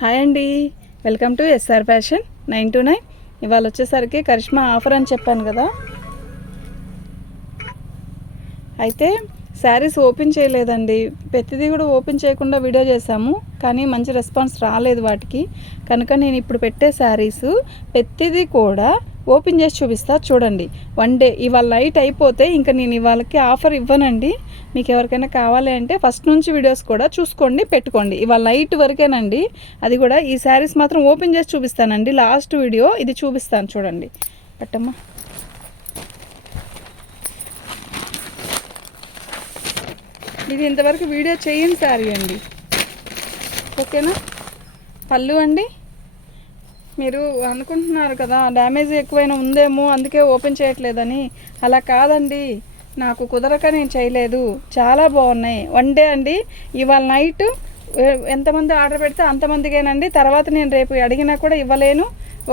Hi అండి, welcome to SR fashion 929. ఇవాళ వచ్చేసరికి కరిష్మా ఆఫర్ అని చెప్పాను కదా. అయితే శారీస్ ఓపెన్ చేయలేదండి, ప్రతిదీ కూడా ఓపెన్ చేయకుండా వీడియో చేశాము, కానీ మంచి రెస్పాన్స్ రాలేదు వాటికి. కనుక నేను ఇప్పుడు పెట్టే శారీస్ ప్రతిదీ కూడా ఓపెన్ చేసి చూపిస్తా చూడండి. వన్ డే ఇవాళ నైట్ అయిపోతే ఇంకా నేను ఇవాళకి ఆఫర్ ఇవ్వనండి. మీకు ఎవరికైనా కావాలి అంటే ఫస్ట్ నుంచి వీడియోస్ కూడా చూసుకోండి, పెట్టుకోండి. ఇవాళ నైట్ వరకేనండి, అది కూడా ఈ శారీస్ మాత్రం ఓపెన్ చేసి చూపిస్తానండి. లాస్ట్ వీడియో ఇది చూపిస్తాను చూడండి. పట్టమ్మా, ఇది ఇంతవరకు వీడియో చేయని శారీ అండి, ఓకేనా. పళ్ళు అండి, మీరు అనుకుంటున్నారు కదా డ్యామేజ్ ఎక్కువైనా ఉందేమో అందుకే ఓపెన్ చేయట్లేదని. అలా కాదండి, నాకు కుదరక నేను చేయలేదు. చాలా బాగున్నాయి. వన్ డే అండి, ఇవాళ నైట్ ఎంతమంది ఆర్డర్ పెడితే అంతమందికేనండి. తర్వాత నేను రేపు అడిగినా కూడా ఇవ్వలేను,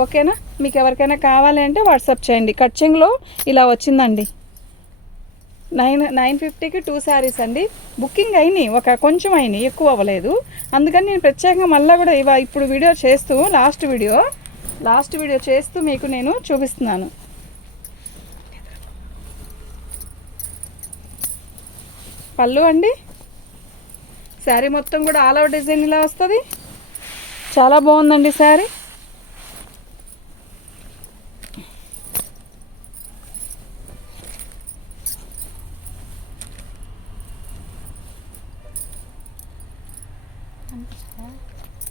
ఓకేనా. మీకు ఎవరికైనా కావాలి అంటే వాట్సాప్ చేయండి. కట్చింగ్లో ఇలా వచ్చిందండి. 950కి 2 శారీస్ అండి. బుకింగ్ అయినాయి, కొంచెం అయినాయి, ఎక్కువ అవ్వలేదు. అందుకని నేను ప్రత్యేకంగా మళ్ళీ కూడా ఇప్పుడు వీడియో చేస్తూ లాస్ట్ వీడియో చేస్తూ మీకు నేను చూపిస్తున్నాను. పళ్ళు అండి, శారీ మొత్తం కూడా ఆల్ ఓవర్ డిజైన్ ఇలా వస్తుంది. చాలా బాగుందండి శారీ.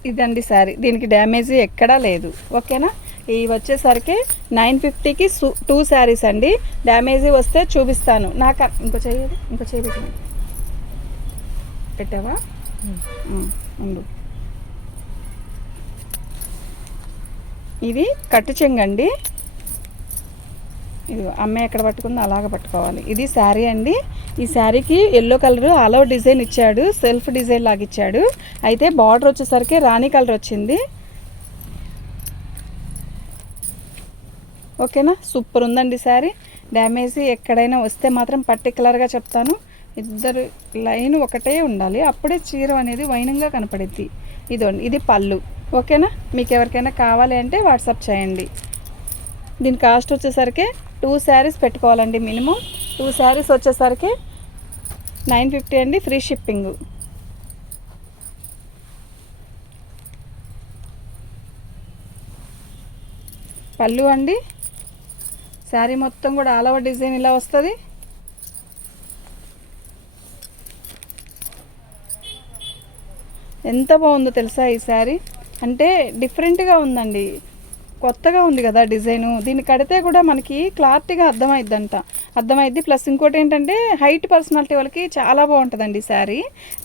ఇదండి శారీ, దీనికి డ్యామేజ్ ఎక్కడా లేదు, ఓకేనా. ఇవి వచ్చేసరికి 950కి 2 శారీస్ అండి. డ్యామేజ్ వస్తే చూపిస్తాను. నాకు ఇంకో చేయి పెట్టావా ఉండు. ఇది కట్టు చెంగండి, ఇది అమ్మాయి ఎక్కడ పట్టుకుందో అలాగ పట్టుకోవాలి. ఇది శారీ అండి. ఈ శారీకి yellow colour all over design ఇచ్చాడు, సెల్ఫ్ డిజైన్ లాగా ఇచ్చాడు. అయితే బార్డర్ వచ్చేసరికి రాణి కలర్ వచ్చింది, ఓకేనా. సూపర్ ఉందండి శారీ. డ్యామేజ్ ఎక్కడైనా వస్తే మాత్రం పర్టికులర్గా చెప్తాను. ఇద్దరు లైన్ ఒకటే ఉండాలి, అప్పుడే చీర అనేది వైనంగా కనపడుద్ది. ఇది పళ్ళు, ఓకేనా. మీకు ఎవరికైనా కావాలి అంటే వాట్సాప్ చేయండి. దీని కాస్ట్ వచ్చేసరికి 2 శారీస్ పెట్టుకోవాలండి మినిమం. 2 శారీస్ వచ్చేసరికి 950 అండి, ఫ్రీ షిప్పింగ్. పళ్ళు అండి, శారీ మొత్తం కూడా ఆల్ ఓవర్ డిజైన్ ఇలా వస్తుంది. ఎంత బాగుందో తెలుసా ఈ శారీ, అంటే డిఫరెంట్గా ఉందండి, కొత్తగా ఉంది కదా డిజైను. దీన్ని కడితే కూడా మనకి క్లారిటీగా అర్థమైద్ది. ప్లస్ ఇంకోటి ఏంటంటే హైట్ పర్సనాలిటీ వాళ్ళకి చాలా బాగుంటుందండి శారీ.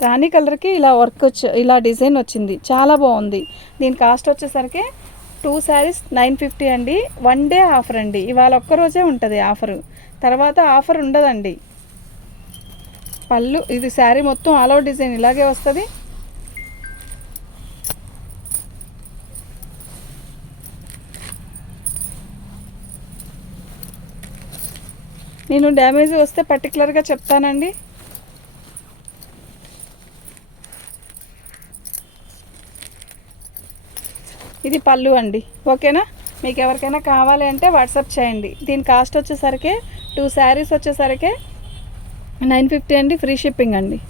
రాణి కలర్కి ఇలా వర్క్ ఇలా డిజైన్ వచ్చింది, చాలా బాగుంది. దీని కాస్ట్ వచ్చేసరికి 2 శారీస్ 950 అండి. వన్ డే ఆఫర్ అండి, ఇవాళ ఒక్కరోజే ఉంటుంది ఆఫరు, తర్వాత ఆఫర్ ఉండదండి. పళ్ళు, ఇది శారీ మొత్తం ఆల్ ఓవర్ డిజైన్ ఇలాగే వస్తుంది. నేను డ్యామేజ్ వస్తే పర్టికులర్గా చెప్తానండి. ఇది పళ్ళు అండి, ఓకేనా. మీకు ఎవరికైనా కావాలి అంటే వాట్సాప్ చేయండి. దీని కాస్ట్ వచ్చేసరికి 2 శారీస్ వచ్చేసరికి 950 అండి, ఫ్రీ షిప్పింగ్ అండి.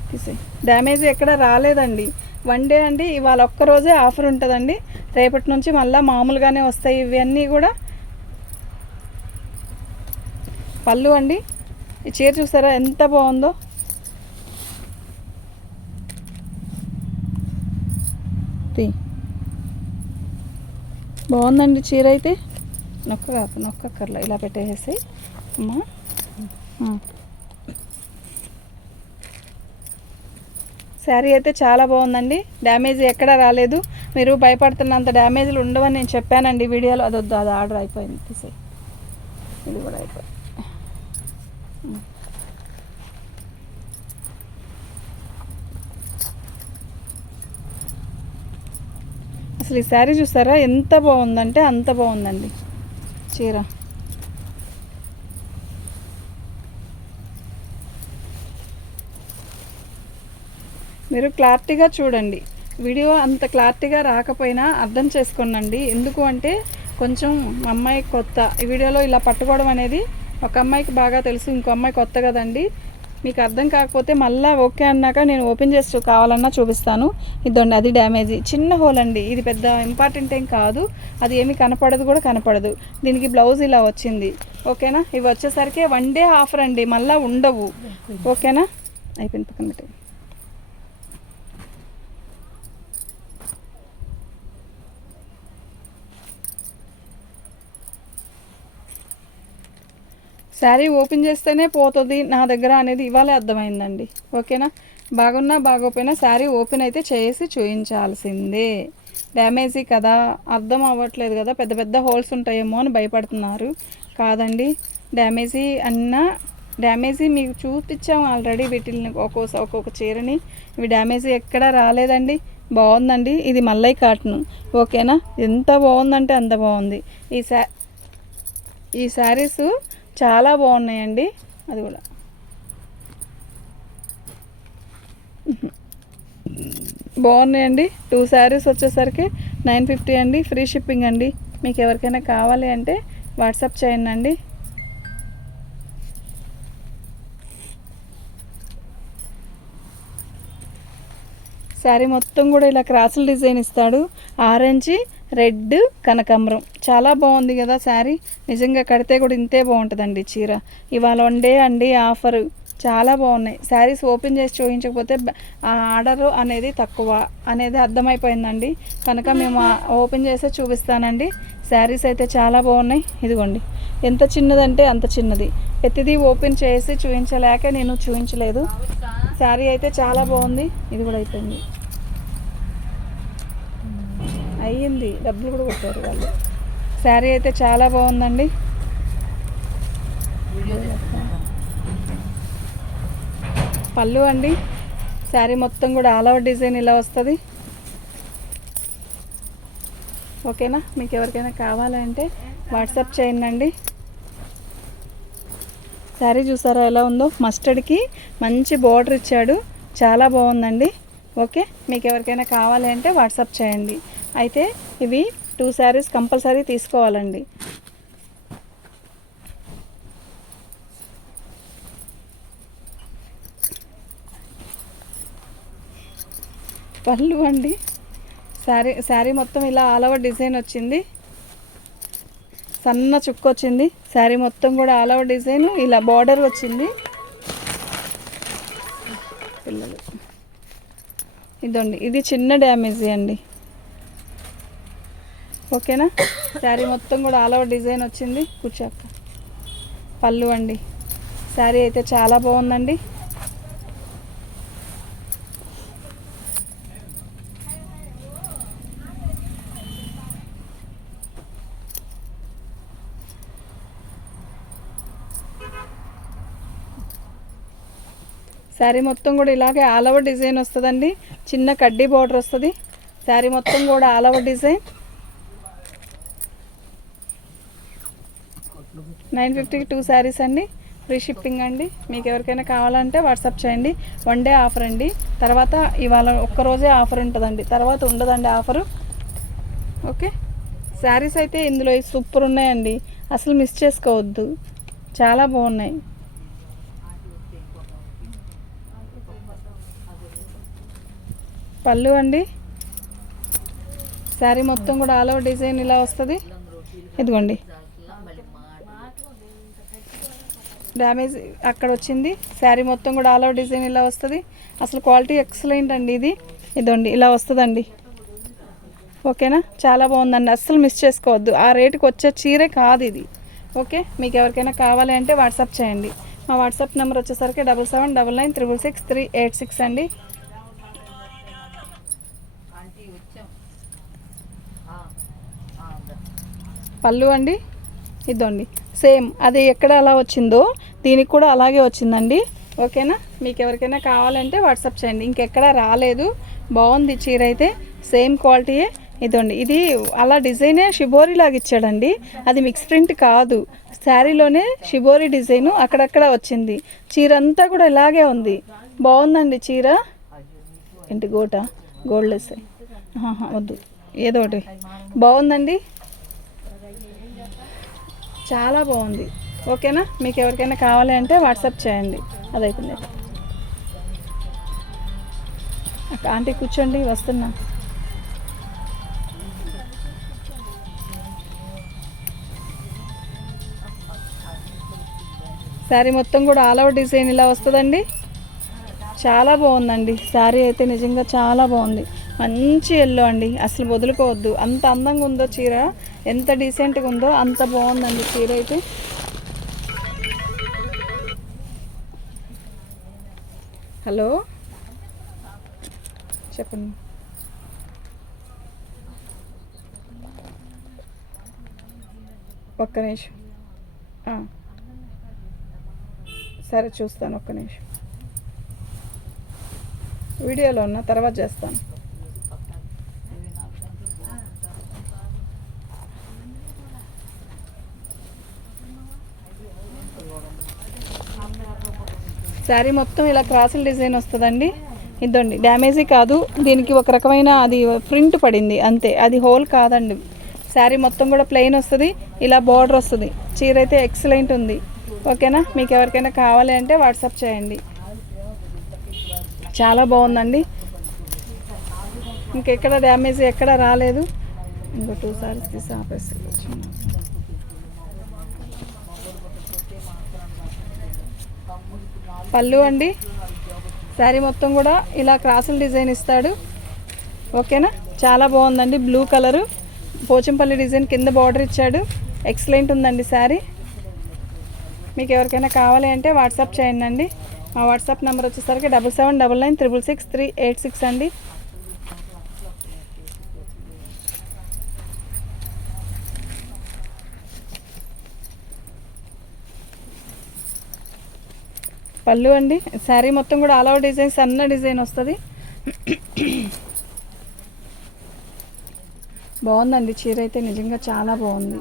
డ్యామేజ్ ఎక్కడ రాలేదండి. వన్ డే అండి, ఇవాళ ఒక్కరోజే ఆఫర్ ఉంటుందండి. రేపటి నుంచి మళ్ళీ మామూలుగానే వస్తాయి ఇవన్నీ కూడా. పళ్ళు అండి, ఈ చీర చూసారా ఎంత బాగుందో. బాగుందండి చీర అయితే. నొక్కక్కర్లా, ఇలా పెట్టేసి అమ్మా. శారీ అయితే చాలా బాగుందండి, డ్యామేజ్ ఎక్కడా రాలేదు. మీరు భయపడుతున్నంత డ్యామేజ్లు ఉండవని నేను చెప్పానండి వీడియోలో. అది ఆర్డర్ అయిపోయింది, తీసేయి. ఇది కూడా అయిపోయింది. అసలు ఈ శారీ చూసారా ఎంత బాగుందంటే అంత బాగుందండి చీర. మీరు క్లారిటీగా చూడండి. వీడియో అంత క్లారిటీగా రాకపోయినా అర్థం చేసుకోండి. ఎందుకు అంటే కొంచెం మా అమ్మాయి కొత్త, ఈ వీడియోలో ఇలా పట్టుకోవడం అనేది ఒక అమ్మాయికి బాగా తెలుసు, ఇంకో అమ్మాయి కొత్త కదండి. మీకు అర్థం కాకపోతే మళ్ళీ ఓకే అన్నాక నేను ఓపెన్ చేసి కావాలన్నా చూపిస్తాను. ఇదండి, అది డ్యామేజ్, చిన్న హోల్ అండి, ఇది పెద్ద ఇంపార్టెంట్ ఏం కాదు, అది ఏమీ కనపడదు కూడా కనపడదు. దీనికి బ్లౌజ్ ఇలా వచ్చింది. ఓకేనా, ఇవి వచ్చేసరికి 1 డే ఆఫర్ అండి, మళ్ళీ ఉండవు. ఓకేనా, అయిపోయింది, పక్కన పెట్టండి. శారీ ఓపెన్ చేస్తేనే పోతుంది నా దగ్గర అనేది ఇవాళే అర్థమైందండి. ఓకేనా, బాగున్నా బాగోపోయినా శారీ ఓపెన్ అయితే చేసి చూపించాల్సిందే. డ్యామేజీ కదా, అర్థం అవ్వట్లేదు కదా, పెద్ద పెద్ద హోల్స్ ఉంటాయేమో అని భయపడుతున్నారు. కాదండి, డ్యామేజీ మీకు చూపించాము ఆల్రెడీ. వీటిని ఒక్కొక్క చీరని, ఇవి డ్యామేజీ ఎక్కడా రాలేదండి. బాగుందండి, ఇది మల్లై కాటను. ఓకేనా, ఎంత బాగుందంటే అంత బాగుంది. ఈ శారీస్ చాలా బాగున్నాయండి. అది కూడా బాగున్నాయండి. 2 శారీస్ వచ్చేసరికి 950 అండి, ఫ్రీ షిప్పింగ్ అండి. మీకు ఎవరికైనా కావాలి అంటే వాట్సాప్ చేయండి అండి. శారీ మొత్తం కూడా ఇలా క్రాసుల డిజైన్ ఇస్తాడు. ఆరెంజ్, రెడ్, కనకాంబరం, చాలా బాగుంది కదా శారీ. నిజంగా కడితే కూడా ఇంతే బాగుంటుందండి చీర. ఇవాళ 1 డే అండి ఆఫరు, చాలా బాగున్నాయి. శారీస్ ఓపెన్ చేసి చూపించకపోతే ఆర్డరు అనేది తక్కువ అనేది అర్థమైపోయిందండి. కనుక మేము ఓపెన్ చేసే చూపిస్తానండి. శారీస్ అయితే చాలా బాగున్నాయి. ఇదిగోండి, ఎంత చిన్నదంటే అంత చిన్నది. ప్రతిదీ ఓపెన్ చేసి చూపించలేక నేను చూపించలేదు. శారీ అయితే చాలా బాగుంది. ఇది కూడా అయిపోయింది, అయ్యింది, డబ్బులు కూడా కొట్టారు వాళ్ళు. శారీ అయితే చాలా బాగుందండి. పళ్ళు అండి, శారీ మొత్తం కూడా ఆల్ ఓవర్ డిజైన్ ఇలా వస్తుంది. ఓకేనా, మీకు ఎవరికైనా కావాలంటే వాట్సాప్ చేయండి. శారీ చూసారా ఎలా ఉందో, మస్టర్డ్కి మంచి బార్డర్ ఇచ్చాడు, చాలా బాగుందండి. ఓకే, మీకు ఎవరికైనా కావాలి అంటే వాట్సాప్ చేయండి. అయితే ఇవి 2 శారీస్ కంపల్సరీ తీసుకోవాలండి. పళ్ళు అండి, శారీ మొత్తం ఇలా ఆల్ ఓవర్ డిజైన్ వచ్చింది, సన్న చుక్క వచ్చింది. శారీ మొత్తం కూడా ఆల్ ఓవర్ డిజైన్ ఇలా బార్డర్ వచ్చింది. పిల్లలు ఇదండి, ఇది చిన్న డ్యామేజీ అండి. ఓకేనా, శారీ మొత్తం కూడా ఆల్ ఓవర్ డిజైన్ వచ్చింది. కూర్చోక పళ్ళు అండి, శారీ అయితే చాలా బాగుందండి. శారీ మొత్తం కూడా ఇలాగే ఆల్ ఓవర్ డిజైన్ వస్తుందండి. చిన్న కడ్డీ బార్డర్ వస్తుంది. శారీ మొత్తం కూడా ఆల్ ఓవర్ డిజైన్. 950కి 2 శారీస్ అండి, ఫ్రీ షిప్పింగ్ అండి. మీకు ఎవరికైనా కావాలంటే వాట్సాప్ చేయండి. 1 డే ఆఫర్ అండి, తర్వాత ఇవాళ ఒక్కరోజే ఆఫర్ ఉంటుందండి, తర్వాత ఉండదండి ఆఫరు. ఓకే, శారీస్ అయితే ఇందులో సూపర్ ఉన్నాయండి, అసలు మిస్ చేసుకోవద్దు, చాలా బాగున్నాయి. పళ్ళు అండి, శారీ మొత్తం కూడా ఆల్ ఓవర్ డిజైన్ ఇలా వస్తుంది. ఇదిగోండి, డ్యామేజ్ అక్కడ వచ్చింది. శారీ మొత్తం కూడా ఆల్ ఓవర్ డిజైన్ ఇలా వస్తుంది. అసలు క్వాలిటీ ఎక్సలెంట్ అండి. ఇదండి ఇలా వస్తుందండి. ఓకేనా, చాలా బాగుందండి, అస్సలు మిస్ చేసుకోవద్దు. ఆ రేటుకి వచ్చే చీరే కాదు ఇది. ఓకే, మీకు ఎవరికైనా కావాలి అంటే వాట్సాప్ చేయండి. మా వాట్సాప్ నెంబర్ వచ్చేసరికి 7799966386 అండి. పళ్ళు అండి, ఇదండి సేమ్ అది ఎక్కడ అలా వచ్చిందో దీనికి కూడా అలాగే వచ్చిందండి. ఓకేనా, మీకు ఎవరికైనా కావాలంటే వాట్సాప్ చేయండి. ఇంకెక్కడ రాలేదు, బాగుంది చీర అయితే, సేమ్ క్వాలిటీయే. ఇదండి, ఇది అలా డిజైనే షిబోరి లాగా ఇచ్చాడండి, అది మిక్స్ ప్రింట్ కాదు, శారీలోనే షిబోరి డిజైను అక్కడక్కడ వచ్చింది. చీర అంతా కూడా ఇలాగే ఉంది, బాగుందండి చీర. ఇంటి గోల్డ్లెస్. వద్దు, ఏదో ఒకటి. బాగుందండి, చాలా బాగుంది. ఓకేనా? మీకు ఎవరికైనా కావాలి అంటే వాట్సాప్ చేయండి. అదైతుంది. ఆంటీ కూర్చోండి, వస్తున్నా. శారీ మొత్తం కూడా ఆల్ ఓవర్ డిజైన్ ఇలా వస్తుందండి. చాలా బాగుందండి శారీ అయితే, నిజంగా చాలా బాగుంది. మంచి ఎల్లో అండి, అసలు వదులుకోవద్దు. అంత అందంగా ఉందో చీర, ఎంత డీసెంట్గా ఉందో అంత బాగుందండి చీర అయితే. హలో, చెప్పండి. ఒక్క నిమిషం. సరే చూస్తాను, ఒక్క నిమిషం. వీడియోలో ఉన్న తర్వాత చేస్తాను. శారీ మొత్తం ఇలా క్రాసుల డిజైన్ వస్తుందండి. ఇదండి, డ్యామేజీ కాదు. దీనికి ఒక రకమైన అది ప్రింట్ పడింది అంతే, అది హోల్ కాదండి. శారీ మొత్తం కూడా ప్లెయిన్ వస్తుంది, ఇలా బార్డర్ వస్తుంది. చీర అయితే ఎక్సలెంట్ ఉంది. ఓకేనా? మీకు ఎవరికైనా కావాలి అంటే వాట్సాప్ చేయండి. చాలా బాగుందండి, ఇంకెక్కడ డ్యామేజ్ ఎక్కడ రాలేదు. ఇంకో 2 సారీస్ తీసి ఆపేసి పళ్ళు అండి. శారీ మొత్తం కూడా ఇలా క్రాసుల డిజైన్ ఇస్తాడు. ఓకేనా? చాలా బాగుందండి, బ్లూ కలరు పోచంపల్లి డిజైన్ కింద బార్డర్ ఇచ్చాడు. ఎక్సలెంట్ ఉందండి శారీ. మీకు ఎవరికైనా కావాలి అంటే వాట్సాప్ చేయండి అండి. మా వాట్సాప్ నెంబర్ వచ్చేసరికి 7799666386 అండి. పళ్ళు అండి. శారీ మొత్తం కూడా ఆల్ ఓవర్ డిజైన్, సన్న డిజైన్ వస్తుంది. బాగుందండి చీర అయితే, నిజంగా చాలా బాగుంది.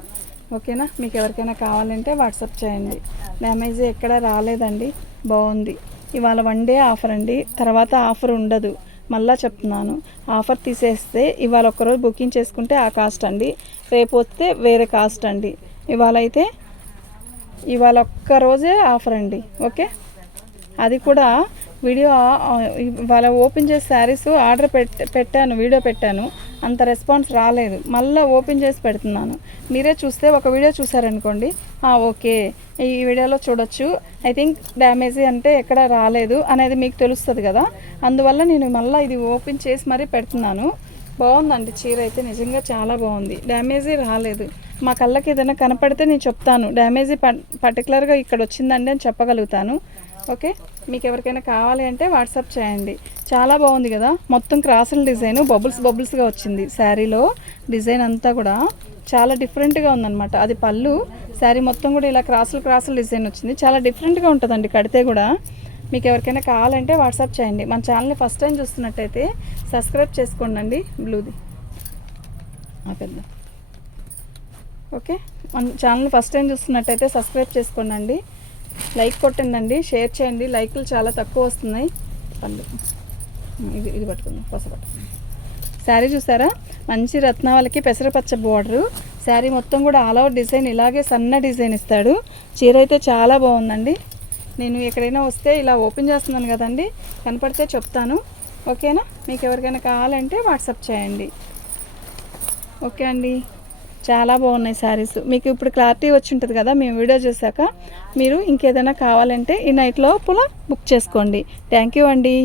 ఓకేనా? మీకు ఎవరికైనా కావాలంటే వాట్సాప్ చేయండి. డ్యామేజ్ ఎక్కడ రాలేదండి, బాగుంది. ఇవాళ 1 డే ఆఫర్ అండి, తర్వాత ఆఫర్ ఉండదు. మళ్ళీ చెప్తున్నాను, ఆఫర్ తీసేస్తే ఇవాళ ఒక్కరోజు బుకింగ్ చేసుకుంటే ఆ కాస్ట్ అండి, రేపు వస్తే వేరే కాస్ట్ అండి. ఇవాళ ఒక్కరోజే ఆఫర్ అండి. ఓకే, అది కూడా వీడియో ఇవాళ ఓపెన్ చేసి శారీస్ ఆర్డర్ పెట్టాను, వీడియో పెట్టాను, అంత రెస్పాన్స్ రాలేదు. మళ్ళీ ఓపెన్ చేసి పెడుతున్నాను. మీరే చూస్తే ఒక వీడియో చూసారనుకోండి, ఓకే ఈ వీడియోలో చూడొచ్చు, ఐ థింక్ డ్యామేజీ అంటే ఎక్కడ రాలేదు అనేది మీకు తెలుస్తుంది కదా. అందువల్ల నేను మళ్ళీ ఇది ఓపెన్ చేసి మరీ పెడుతున్నాను. బాగుందండి చీర అయితే, నిజంగా చాలా బాగుంది. డ్యామేజీ రాలేదు. మా కళ్ళకి ఏదైనా కనపడితే నేను చెప్తాను, డ్యామేజీ పర్టికులర్గా ఇక్కడ వచ్చిందండి అని చెప్పగలుగుతాను. ఓకే, మీకు ఎవరికైనా కావాలి అంటే వాట్సాప్ చేయండి. చాలా బాగుంది కదా, మొత్తం క్రాసుల డిజైన్ బబుల్స్గా వచ్చింది. శారీలో డిజైన్ అంతా కూడా చాలా డిఫరెంట్గా ఉందన్నమాట. అది పళ్ళు, శారీ మొత్తం కూడా ఇలా క్రాసుల డిజైన్ వచ్చింది. చాలా డిఫరెంట్గా ఉంటుందండి కడితే కూడా. మీకు ఎవరికైనా కావాలంటే వాట్సాప్ చేయండి. మన ఛానల్ని ఫస్ట్ టైం చూస్తున్నట్టయితే సబ్స్క్రైబ్ చేసుకోండి. బ్లూది పెద్ద. ఓకే, మన ఛానల్ని ఫస్ట్ టైం చూస్తున్నట్టయితే సబ్స్క్రైబ్ చేసుకోండి. లైక్ కొట్టండి, షేర్ చేయండి. లైకులు చాలా తక్కువ వస్తున్నాయి. పళ్ళు ఇది పట్టుకుందాం, పట్టుకుందాం. శారీ చూసారా, మంచి రత్నావళికి పెసరపచ్చ బోర్డరు. శారీ మొత్తం కూడా ఆల్ ఓవర్ డిజైన్ ఇలాగే సన్న డిజైన్ ఇస్తాడు. చీర అయితే చాలా బాగుందండి. నేను ఎక్కడైనా వస్తే ఇలా ఓపెన్ చేస్తున్నాను కదండి, కనపడితే చెప్తాను. ఓకేనా? మీకు ఎవరికైనా కావాలంటే వాట్సాప్ చేయండి. ఓకే అండి, చాలా బాగున్నాయి శారీస్. మీకు ఇప్పుడు క్లారిటీ వచ్చి ఉంటుంది కదా మేము వీడియో చేశాక. మీరు ఇంకేదైనా కావాలంటే ఈ నైట్ లోపల బుక్ చేసుకోండి. థ్యాంక్ యూ అండి.